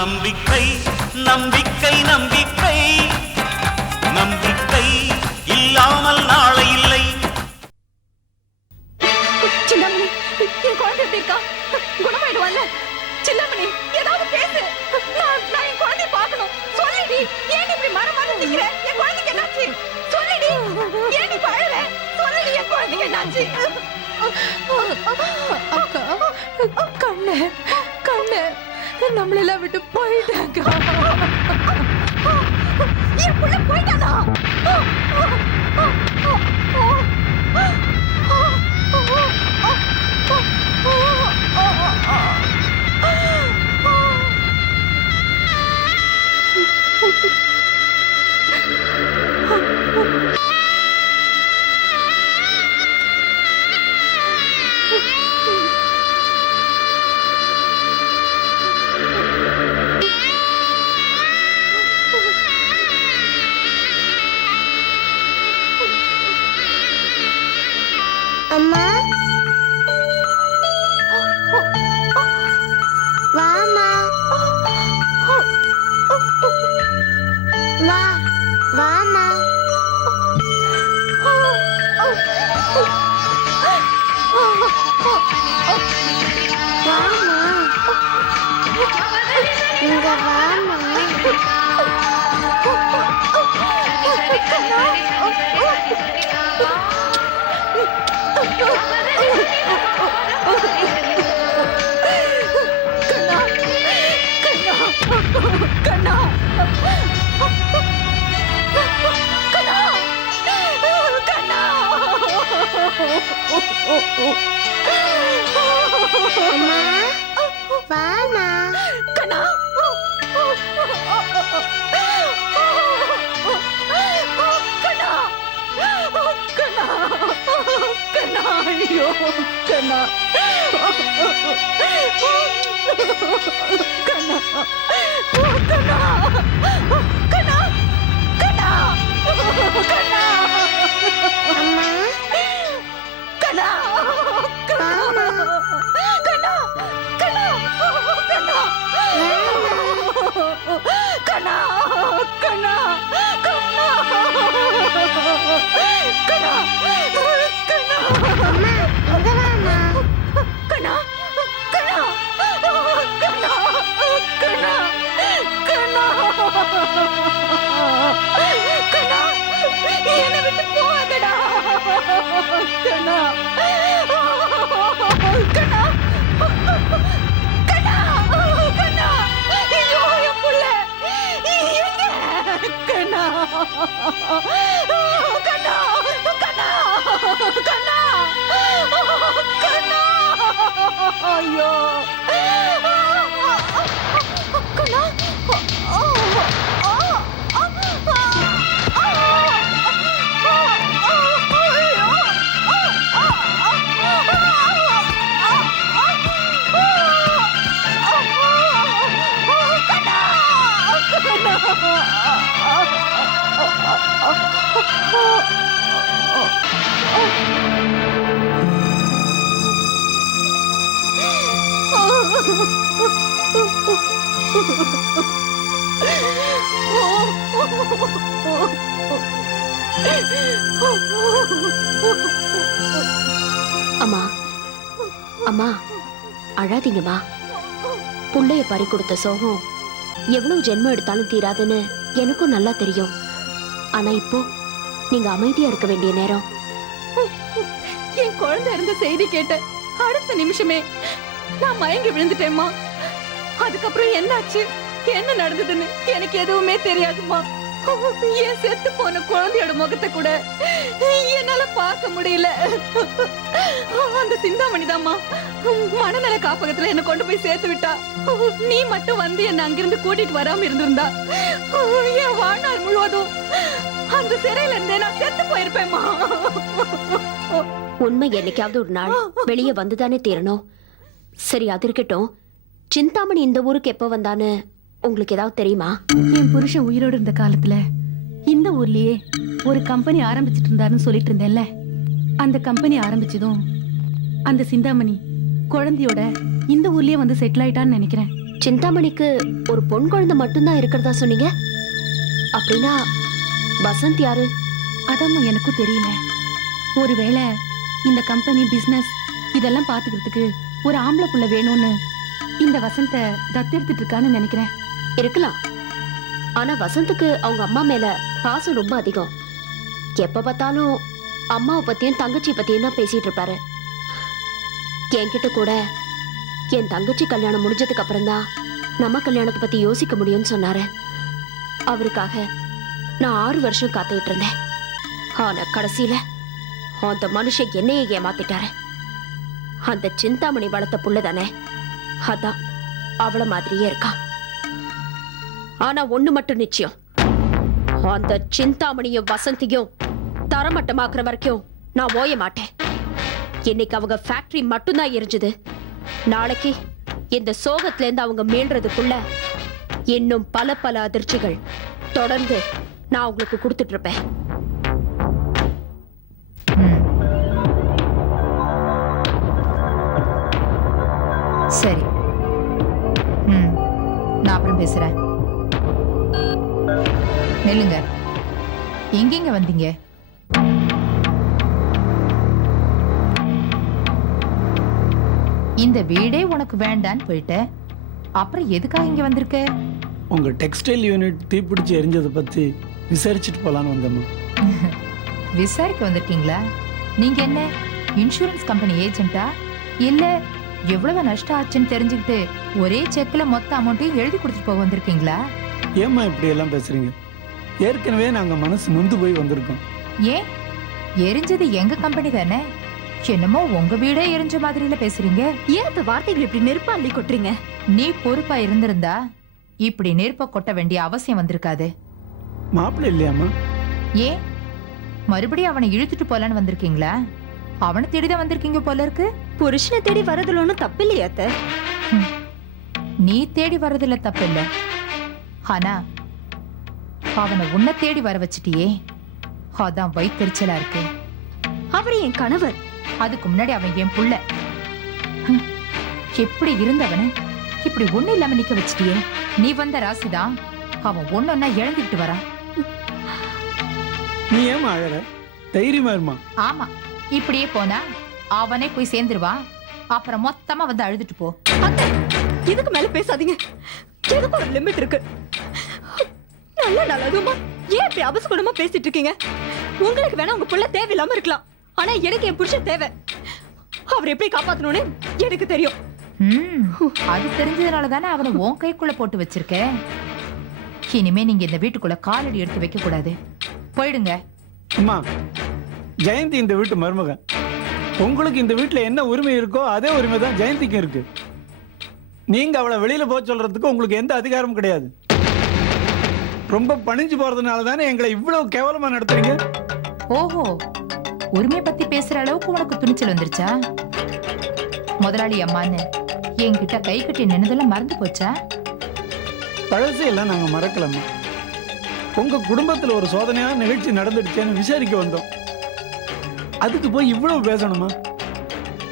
நம்பிக்கை நம்பிக்கை நம்பிக்கை நம்பிக்கை இல்லாமல் நாளை இல்லை. சின்னமணி, என் குழந்தை எப்படி இருக்கா? குணமாயிடுவான்ல? சின்னமணி, ஏதாவது பேசு. நான் என் குழந்தைய பார்க்கணும். சொல்லிடி. ஏன் இப்படி மரமாக நிக்கிற? என் குழந்தைக்கு என்னாச்சு? சொல்லிடி. ஏன் இப்ப அழற? சொல்லிடி, என் குழந்தைக்கு என்னாச்சு? அக்கா, கண்ணு கண்ணு நம்மளெல்லாம் விட்டு போயிட்டாங்க. என் புள்ள போயிட்டானா? அம்மா, வாமா, வா, வாமா. வாமா, இங்க வாமா. கண்ணா, அம்மா, வாமா. கண்ணா, கண்ணா, கண்ணா, கண்ணா, ஐயோ கண்ணா, கண்ணா, கண்ணா, கண்ணா, கண்ணா, கண்ணா, அம்மா, கண்ணா, கண்ணா, கண்ணா, கண்ணா, கண்ணா, கண்ணா, கண்ணா, கண்ணா, கண்ணா, கண்ணா, அம்மா, இங்க வாமா. கண்ணா, கண்ணா, கண்ணா, கண்ணா, கண்ணா, கண்ணா, என்னை விட்டு போகாதடா கண்ணா, கண்ணா, கண்ணா, கண்ணா, ஐயோ என் புள்ள எங்க? கண்ணா, கண்ணா, கண்ணா, கண்ணா, கண்ணா, ஐயோ கண்ணா, அம்மா, அம்மா, அழாதீங்கம்மா. புள்ளைய பறி கொடுத்த சோகம் எவ்வளவு ஜென்மம் எடுத்தாலும் தீராதுன்னு எனக்கும் நல்லா தெரியும். ஆனா இப்போ நீங்க அமைதியா இருக்க வேண்டிய நேரம். என் குழந்தை இருந்த செய்தி கேட்ட அடுத்த நிமிஷமே நான் மயங்கி விழுந்துட்டேம்மா. அதுக்கப்புறம் என்னாச்சு, என்ன நடந்ததுன்னு எனக்கு எதுவுமே தெரியாதுமா. என் செத்து போன குழந்தையோட முகத்தை கூட என்னால பார்க்க முடியல. அந்த சிந்தாமணிதாம்மா மனநல காப்பகத்துல என்ன கொண்டு போய் சேர்த்து விட்டா. நீ மட்டும் வந்து என்ன அங்கிருந்து கூட்டிட்டு வராம இருந்திருந்தா என் வாழ்நாள் முழுவதும் அந்த சிறையில இருந்தே நான் செத்து போயிருப்பேம்மா. உண்மை என்னைக்காவது ஒரு நாள் வெளியே வந்துதானே தீரணும். சரி, அது இருக்கட்டும். சிந்தாமணி இந்த ஊருக்கு எப்ப வந்தான்னு உங்களுக்கு ஏதாவது தெரியுமா? என் புருஷன் உயிரோடு இருந்த காலத்துல இந்த ஊர்லயே ஒரு கம்பெனி ஆரம்பிச்சிட்டு இருந்தாருன்னு சொல்லிட்டு இருந்தேன்ல. அந்த கம்பெனி ஆரம்பிச்சதும் அந்த சிந்தாமணி குழந்தையோட இந்த ஊர்லயே வந்து செட்டில் ஆயிட்டான்னு நினைக்கிறேன். சிந்தாமணிக்கு ஒரு பொன் குழந்தை மட்டும்தான் இருக்கிறதா சொன்னீங்க. அப்படின்னா வசந்த் யாரு? அதாம்மா எனக்கும் தெரியல. ஒருவேளை இந்த கம்பெனி பிசினஸ் இதெல்லாம் பாத்துக்கிறதுக்கு ஒரு ஆம்பளை புள்ள வேணும்னு இந்த வசந்த தத்தெடுத்துட்டு இருக்கான்னு நினைக்கிறேன். இருக்கலாம். ஆனா வசந்துக்கு அவங்க அம்மா மேல பாசம் ரொம்ப அதிகம். எப்ப பார்த்தாலும் அம்மாவை பத்தியும் தங்கச்சி பத்தியும் தான் பேசிட்டு இருப்பாரு. என்கிட்ட கூட என் தங்கச்சி கல்யாணம் முடிஞ்சதுக்கு அப்புறம் தான் நம்ம கல்யாணத்தை பத்தி யோசிக்க முடியும்னு சொன்னாரு. அவருக்காக நான் 6 வருஷம் காத்துக்கிட்டு இருந்தேன். ஆனா கடைசியில அந்த மனுஷன் என்னையே ஏமாத்திட்டாரு. அந்த சிந்தாமணி வளர்த்த புள்ள தானே, அதான் அவள மாதிரியே இருக்கான். ஆனா ஒண்ணு மட்டும் நிச்சயம், அந்த சிந்தாமணியும் வசந்தியும் தரமட்டமாக்குற வரைக்கும் நான் ஓய மாட்டேன். இன்னைக்கு அவங்க ஃபேக்டரி மட்டும்தான் எரிஞ்சுது. நாளைக்கு இந்த சோகத்துல இருந்து அவங்க மீள்றதுக்குள்ள இன்னும் பல பல அதிர்ச்சிகள் தொடர்ந்து நான் உங்களுக்கு கொடுத்துட்டு இருப்பேன். சரி, நான் அப்புறம் பேசுறேன். நெல்லுங்க, எங்கெங்க வந்தீங்க? இந்த வீடே உனக்கு வேண்டான்னு போயிட்ட, அப்புறம் எதுக்காக இங்க வந்திருக்க? உங்க டெக்ஸ்டைல் யூனிட் தீப்பிடிச்சு எரிஞ்சதை பத்தி விசாரிச்சுட்டு போலான்னு வந்தோம்மா. விசாரிக்க வந்திருக்கீங்களா? நீங்க என்ன இன்சூரன்ஸ் கம்பெனி ஏஜென்ட்டா? இல்ல எவ்வளவு நஷ்டம் ஆச்சுன்னு தெரிஞ்சுக்கிட்டு ஒரே செக்ல மொத்த அமௌண்ட்டையும் எழுதி கொடுத்துட்டு போக வந்திருக்கீங்களா? ஏம்மா இப்படி எல்லாம் பேசுறீங்க? ஏற்கனவே நாங்க மனசு நொந்து போய் வந்திருக்கோம். ஏன், எரிஞ்சது எங்க கம்பெனி தானே, என்னமோ உங்க வீடே எரிஞ்ச மாதிரில பேசுறீங்க. ஏன் அந்த வார்த்தைகள் இப்படி நெருப்பா அள்ளி கொட்டுறீங்க? நீ பொறுப்பா இருந்திருந்தா இப்படி நெருப்ப கொட்ட வேண்டிய அவசியம் வந்திருக்காது. மாப்பிள்ளை இல்லையாம்மா? ஏன் மறுபடியும் அவனை இழுத்துட்டு போலான்னு வந்திருக்கீங்களா? அவனை தேடிதான் வந்திருக்கீங்க போல இருக்கு. புருஷனை தேடி வரதுல ஒண்ணும் தப்பு இல்லையா அத்தை? நீ தேடி வர்றதுல தப்பு இல்ல, ஆனா அவனை உன்னை தேடி வர வச்சிட்டியே, அதான் வயித்தெரிச்சலா இருக்கு. அவர் என் கணவர். அதுக்கு முன்னாடி அவன் என் புள்ள. எப்படி இருந்தவன இப்படி ஒண்ணு இல்லாம நிக்க வச்சிட்டியே. நீ வந்த ராசிதான் அவன் ஒன்னொன்னா இழந்துட்டு வரான். நீ ஏமா அழற? தைரியமா இருமா. ஆமா, இப்படியே போனா அவனே போய் சேர்ந்துருவான். அப்புறம் மொத்தமா வந்து அழுதுட்டு போ. அத்தை, இதுக்கு மேல பேசாதீங்க. எனக்கு ஒரு லிமிட் இருக்கு. நல்லதுமா ஏன் இப்படி அபசகுணமா பேசிட்டு இருக்கீங்க? உங்களுக்கு வேணா உங்க புள்ள தேவையில்லாம இருக்கலாம், ஆனா எனக்கு என் புருஷன் தேவை. அவர் எப்படி காப்பாத்தணும்னு எனக்கு தெரியும். அது தெரிஞ்சதுனால தானே அவனை உன் கைக்குள்ள போட்டு வச்சிருக்க. இனிமே நீங்க இந்த வீட்டுக்குள்ள காலடி எடுத்து வைக்க கூடாது. போயிடுங்க. அம்மா, ஜெயந்தி இந்த வீட்டு மருமகன். உங்களுக்கு இந்த வீட்டுல என்ன உரிமை இருக்கோ அதே உரிமை தான் ஜெயந்திக்கு இருக்கு. நீங்க அவளை வெளியில போக சொல்றதுக்கு உங்களுக்கு எந்த அதிகாரமும் கிடையாது. ரொம்ப பணிஞ்சு போறதுனால தானே எங்களை இவ்வளவு கேவலமா நடத்துறீங்க. ஓஹோ, உரிமை பத்தி பேசுற அளவுக்கு உனக்கு துணிச்சல் வந்துருச்சா? முதலாளி அம்மான்னு என்கிட்ட கை கட்டி நின்னதெல்லாம் மறந்து போச்சா? பழசையெல்லாம் நாங்க மறக்கலாமா. உங்க குடும்பத்துல ஒரு சோதனையான நிகழ்ச்சி நடந்துடுச்சேன்னு விசாரிக்க வந்தோம். அதுக்கு போய் இவ்வளவு பேசணுமா?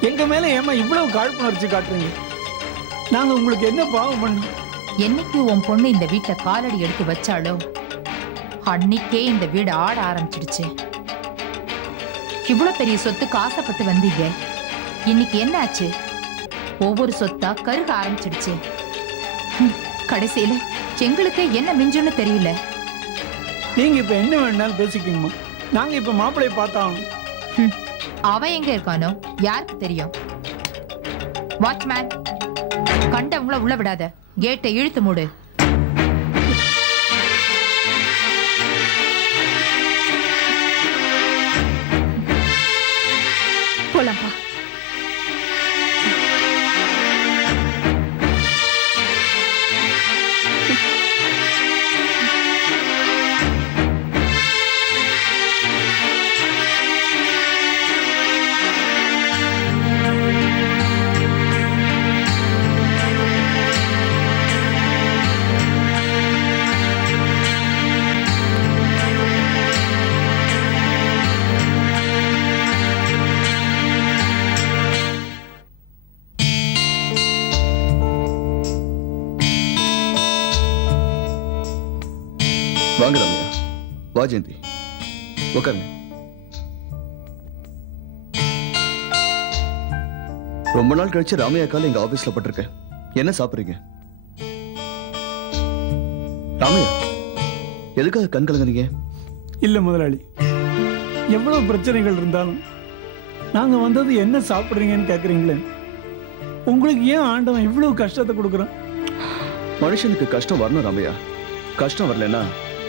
எங்க மேல ஏமா இவ்வளவு காழ்ப்புணர்ச்சி காட்டுறீங்க? நாங்க உங்களுக்கு என்ன பாவம் பண்ணோம்? என்னைக்கு உன் பொண்ணு இந்த வீட்டுல காலடி எடுத்து வச்சாலோ அன்னைக்கே இந்த வீடு ஆட ஆரம்பிச்சிடுச்சு. இவ்வளவு பெரிய சொத்துக்கு ஆசைப்பட்டு வந்தீங்க, இன்னைக்கு என்ன ஆச்சு? ஒவ்வொரு சொத்தா கருக ஆரம்பிச்சிடுச்சு. கடைசியில எங்களுக்கு என்ன மிஞ்சுன்னு தெரியல. நீங்க இப்ப என்ன வேணாலும் பேசிக்கீங்கம்மா. நாங்க இப்ப மாப்பிள்ளைய பார்த்தாங்க. அவன் எங்க இருக்கானோ யாருக்கு தெரியும்? வாட்ச்மேன், கண்டவங்கள உள்ள விடாத, கேட்டை இழுத்து மூடு. போலாம்ப்பா. வாங்க ரம்யா. வா ஜெயந்தி, உட்காருங்க. ரொம்ப நாள் கழிச்சு ராமையா கால எங்க ஆபீஸ்ல பட்டிருக்கேன். என்ன சாப்பிடுறீங்க? ராமையா, எதுக்காக கண் கலங்குறீங்க? இல்ல முதலாளி, எவ்வளவு பிரச்சனைகள் இருந்தாலும் நாங்க வந்தது என்ன சாப்பிடுறீங்கன்னு கேக்குறீங்களே. உங்களுக்கு ஏன் ஆண்டவன் இவ்வளவு கஷ்டத்தை கொடுக்குறான்? மனுஷனுக்கு கஷ்டம் வரணும் ராமையா. கஷ்டம் வரலன்னா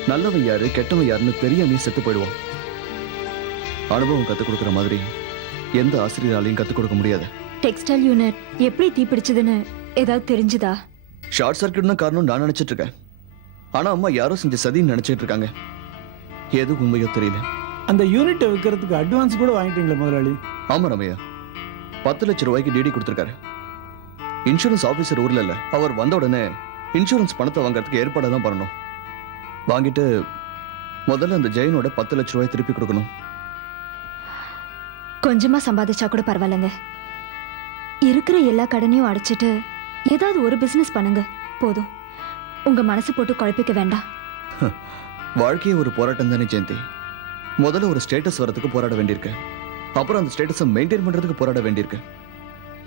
நல்லவன் யாரு கெட்டவன் யாருன்னு தெரியாம செத்து போயிடுவான். அனுபவம் கத்துக் கொடுக்குற மாதிரி எந்த ஆசிரியராலையும் கத்துக் கொடுக்க முடியாது. டெக்ஸ்டைல் யூனிட் எப்படி தீப்பிடிச்சதுன்னு ஏதாவது தெரிஞ்சுதா? ஷார்ட் சர்க்கியூட் தான் காரணம் நான் நினைச்சிட்டு இருக்கேன். ஆனா அம்மா யாரோ செஞ்ச சதின்னு நினைச்சிட்டு இருக்காங்க. எது உண்மையோ தெரியல. அந்த யூனிட்டை விற்கிறதுக்கு அட்வான்ஸ் கூட வாங்கிட்டீங்களா முதலாளி? ஆமா ரமையா, 10 லட்சம் ரூபாய்க்கு டிடி கொடுத்திருக்காரு. இன்சூரன்ஸ் ஆபீசர் ஊர்ல இல்ல. அவர் வந்த உடனே இன்சூரன்ஸ் பணத்தை வாங்குறதுக்கு ஏற்பாடு பண்ணணும். வாங்கிட்டு முதல்ல அந்த ஜெயனோட 10 லட்சம் ரூபாய் திருப்பி கொடுக்கணும். கொஞ்சமா சம்பாதிச்சா கூட பரவாயில்லைங்க. இருக்கிற எல்லா கடனையும் அடைச்சிட்டு ஏதாவது ஒரு பிசினஸ் பண்ணுங்க போதும். உங்க மனசு போட்டு குழப்பிக்க வேண்டாம். வாழ்க்கையே ஒரு போராட்டம் தானே ஜெயந்தி. முதல்ல ஒரு ஸ்டேட்டஸ் வரதுக்கு போராட வேண்டியிருக்கு. அப்புறம் அந்த ஸ்டேட்டஸை மெயின்டைன் பண்றதுக்கு போராட வேண்டியிருக்கு.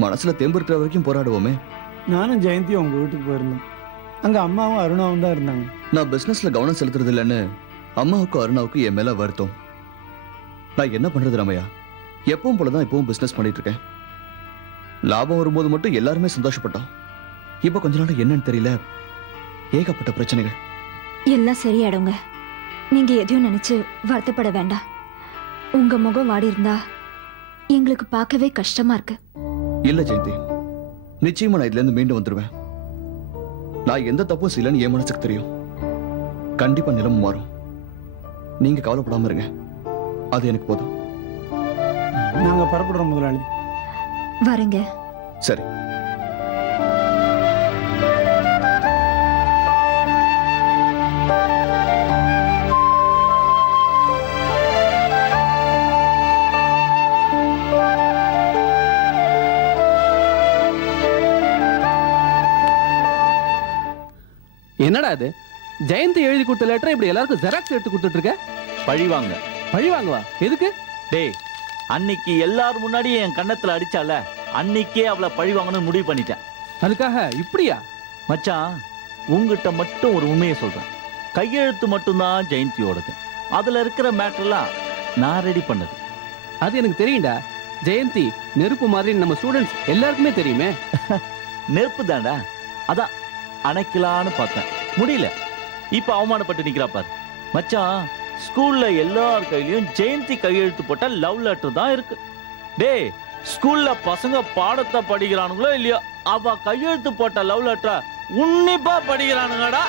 மனசுல தெம்பு இருக்கிற வரைக்கும் போராடுவோமே. நானும் ஜெயந்தியும் உங்க வீட்டுக்கு போயிருந்தோம். அங்க அம்மாவும் அருணாவும் தான் இருந்தாங்க. நான் பிசினஸ்ல கவனம் செலுத்துறது இல்லைன்னு அம்மாவுக்கும் அருணாவுக்கும் என் மேல வருத்தம். நான் என்ன பண்றது ரமையா? எப்பவும் போலதான் இப்பவும் பிசினஸ் பண்ணிட்டு இருக்கேன். லாபம் வரும்போது மட்டும் எல்லாருமே சந்தோஷப்பட்டோம். இப்ப கொஞ்ச நாள் என்னன்னு தெரியல, ஏகப்பட்ட பிரச்சனைகள். எல்லாம் சரியாடுங்க. நீங்க எதையும் நினைச்சு வருத்தப்பட வேண்டாம். உங்க முகம் வாடி இருந்தா எங்களுக்கு பார்க்கவே கஷ்டமா இருக்கு. இல்ல ஜெயந்தி, நிச்சயமா நான் இதுல இருந்து மீண்டு வந்துருவேன். நான் எந்த தப்பும் செய்யலன்னு என் மனசுக்கு தெரியும். கண்டிப்பா நிலைமை மாறும். நீங்க கவலைப்படாம இருங்க, அது எனக்கு போதும். நாங்க புறப்படுறோம் முதலாளி. வரேங்க. சரி. என்னடா இது? ஜெயந்தி எழுதி கொடுத்த லெட்டர் இப்படி எல்லாருக்கும் ஜெராக்ஸ் எடுத்து கொடுத்துட்டு இருக்க? பழிவாங்க. பழி வாங்குவா? எதுக்கு? டேய், அன்னைக்கு எல்லாரும் முன்னாடியே என் கண்ணத்துல அடிச்சால, அன்னைக்கே அவளை பழி வாங்கணும்னு முடிவு பண்ணிட்டேன். அதுக்காக இப்படியா? மச்சான், உங்ககிட்ட மட்டும் ஒரு உண்மையை சொல்றேன். கையெழுத்து மட்டும்தான் ஜெயந்தியோடது. அதுல இருக்கிற மேட்டர்லாம் நான் ரெடி பண்ணது. அது எனக்கு தெரியும்டா. ஜெயந்தி நெருப்பு மாதிரி நம்ம ஸ்டூடெண்ட்ஸ் எல்லாருக்குமே தெரியுமே. நெருப்பு தாண்டா. அதான் அணைக்கலான்னு பார்த்தேன், முடியல. இப்ப அவமானப்பட்டு நிக்கிறா பாரு. மச்சான், ஸ்கூல்ல எல்லார் கையிலயும் ஜெயந்தி கையெழுத்து போட்ட லவ் லெட்டர் தான் இருக்கு. டேய், ஸ்கூல்ல பசங்க பாடத்தை படிக்கிறானுங்களோ இல்லையோ, அவ கையெழுத்து போட்ட லவ் லெட்டரை உன்னிப்பா படிக்கிறானுங்கடா.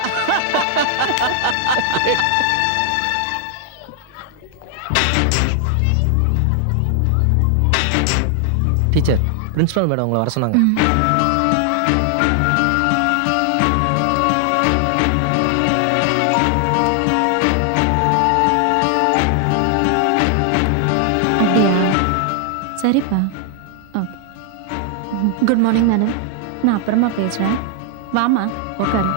டீச்சர், பிரின்சிபல் மேடம் உங்களை வர சொன்னாங்க. சரிப்பா. Good morning madam. நான் அப்புறமா பேசுறேன். வாமா உட்காரு.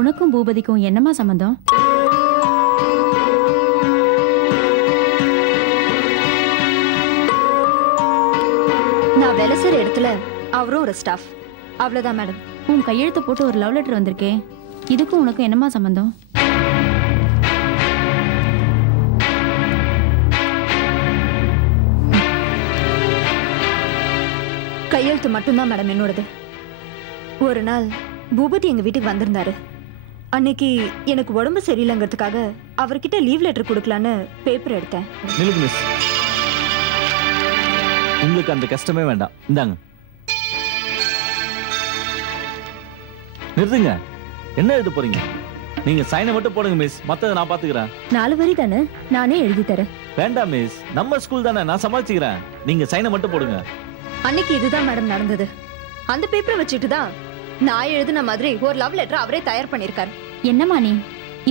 உனக்கும் பூபதிக்கும் என்னம்மா சம்மந்தம்? நான் வேலை செய்யற இடத்துல அவரும் ஒரு ஸ்டாஃப், அவ்வளவுதான் மேடம். உன் கையெழுத்து போட்டு ஒரு லவ் லெட்டர் வந்திருக்கே, இதுக்கும் உனக்கும் என்னம்மா சம்மந்தம்? கையெழுத்து மட்டும்தான் மேடம் என்னோடது. ஒரு நாள் பூபதி எங்க வீட்டுக்கு வந்திருந்தாரு. அன்னைக்கு எனக்கு உடம்பு சரியில்லைங்கிறதுக்காக அவர்கிட்ட லீவ் லெட்டர் கொடுக்கலான்னு பேப்பர் எடுத்தேன். நிலுங்க மிஸ், உங்களுக்கு அந்த கஷ்டமே வேண்டாம். இந்தாங்க. நிறுத்துங்க. என்ன எழுத போறீங்க? நீங்க சைனை மட்டும் போடுங்க மிஸ், மத்ததை நான் பாத்துக்கிறேன். 4 வரி தானே, நானே எழுதி தரேன். வேண்டாம் மிஸ், நம்ம ஸ்கூல் தானே, நான் சமாளிச்சுக்கிறேன். நீங்க சைனை மட்டும் போடுங்க. அன்னைக்கு இதுதான் மேடம் நடந்தது. அந்த பேப்பரை வச்சுட்டு தான் நான் எழுதின மாதிரி ஒரு லவ் லெட்டர் அவரே தயார் பண்ணிருக்காரு. என்னம்மா நீ?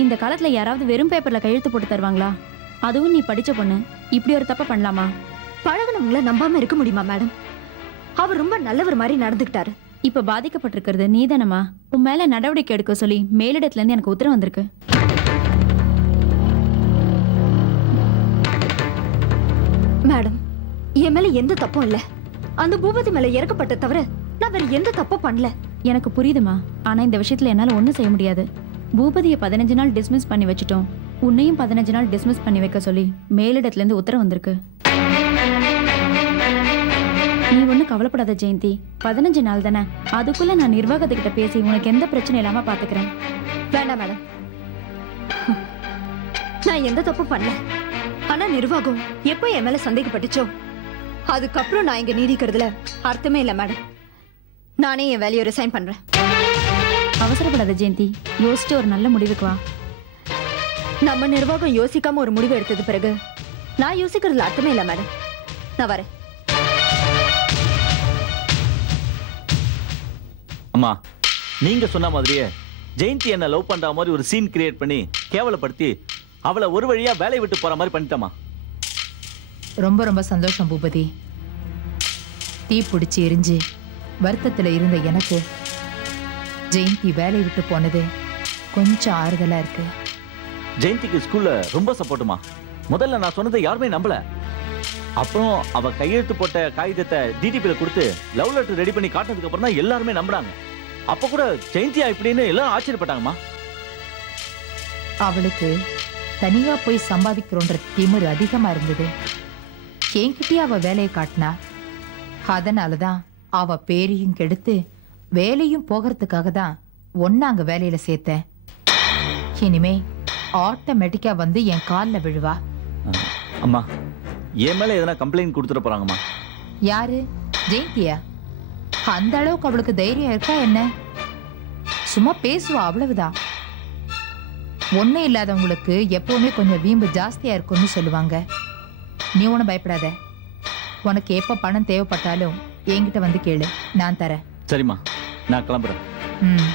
இந்த காலத்துல யாராவது வெறும் பேப்பர்ல கையெழுத்து போட்டு தருவாங்களா? அதுவும் நீ படிச்ச பொண்ணு இப்படி ஒரு தப்ப பண்ணலாமா? பழகுனவங்கள நம்பாம இருக்க முடியுமா மேடம்? அவர் ரொம்ப நல்லவர் மாதிரி நடந்துக்கிட்டாரு. இப்ப பாதிக்கப்பட்டிருக்கிறது நீதானம்மா. உன் மேல நடவடிக்கை எடுக்க சொல்லி மேலிடத்துல இருந்து எனக்கு உத்தரவு வந்திருக்கு. மேடம், என் மேல எந்த தப்பும் இல்ல. அந்த பூபதி மேல இறக்கப்பட்ட தவிர நான் வேற எந்த தப்பும் பண்ணல. எனக்கு புரியுதுமா. ஆனா இந்த விஷயத்துல என்னால ஒண்ணும் செய்ய முடியாது. பூபதியை 15 நாள் டிஸ்மிஸ் பண்ணி வச்சுட்டோம். உன்னையும் 15 நாள் டிஸ்மிஸ் பண்ணி வைக்க சொல்லி மேலிடத்துல இருந்து உத்தரவு வந்திருக்கு. நீ ஒன்னும் கவலைப்படாத ஜெயந்தி. 15 நாள் தானே, அதுக்குள்ள நான் நிர்வாகத்துக்கிட்ட பேசி உனக்கு எந்த பிரச்சனை இல்லாம பாத்துக்கிறேன். வேண்டாம் மேடம், நான் எந்த தப்பும் பண்ணல. ஆனா நிர்வாகம் எப்போ என் மேல சந்தேகப்பட்டுச்சோ அதுக்கப்புறம் நான் இங்க நீடிக்கிறதுல அர்த்தமே இல்ல மேடம். நானே என் வேலையை ரிசைன் பண்றேன். அவசரப்படாத ஜெயந்தி, யோசிச்சு ஒரு நல்ல முடிவுக்கு வா. நம்ம நிர்வாகம் யோசிக்காம ஒரு முடிவு எடுத்தது பிறகு நான் யோசிக்கிறதுல அர்த்தமே இல்ல மேடம். நான் வரேன். அம்மா, நீங்க சொன்ன மாதிரியே ஜெயந்தி என்ன லவ் பண்ற மாதிரி ஒரு சீன் கிரியேட் பண்ணி கேவலப்படுத்தி அவளை ஒரு வழியா வேலையை விட்டு போற மாதிரி பண்ணிட்டமா. ரொம்ப ரொம்ப சந்தோஷம் பூபதி. தீ பிடிச்சி எரிஞ்சு வருத்தத்துல இருந்த எனக்கு ஜெயந்தி வேலையை விட்டு போனது கொஞ்சம் ஆறுதலா இருக்கு. ஜெயந்திக்கு ஸ்கூல்ல ரொம்ப சப்போர்ட்டுமா. முதல்ல நான் சொன்னதை யாருமே நம்பல. அப்புறம் அவ கையெழுத்து போட்ட காகிதத்தை டிடிபில கொடுத்து லவ் லெட்டர் ரெடி பண்ணி காட்டினதுக்கு அப்புறம் தான் எல்லாருமே நம்பினாங்க. அப்ப கூட ஜெயந்தியா இப்படின்னு எல்லாரும் ஆச்சரியப்பட்டாங்கம்மா. அவளுக்கு தனியா போய் சம்பாதிக்கிறோன்ற திமிரு அதிகமா இருந்தது. என்கிட்டயே அவ வேலையை காட்டினா. அதனாலதான் அவ பேரையும் கெடுத்து வேலையும் போகிறதுக்காக தான் ஒன்னு அங்க வேலையில சேர்த்தேன். இனிமே ஆட்டோமேட்டிக்கா வந்து என் காலில் விழுவா. அம்மா, என் மேல எதனா கம்ப்ளைண்ட் கொடுத்துட போறாங்கம்மா. யாரு? ஜெயந்தியா? அந்த அளவுக்கு அவளுக்கு தைரியம் இருக்கா என்ன? சும்மா பேசுவா, அவ்வளவுதான். ஒன்னும் இல்லாதவங்களுக்கு எப்பவுமே கொஞ்சம் வீம்பு ஜாஸ்தியா இருக்கும்னு சொல்லுவாங்க. நீ ஒன்னும் பயப்படாத. உனக்கு எப்ப பணம் தேவைப்பட்டாலும் என்கிட்ட வந்து கேளு, நான் தரேன். சரிம்மா, நான் கிளம்புறேன். ம்.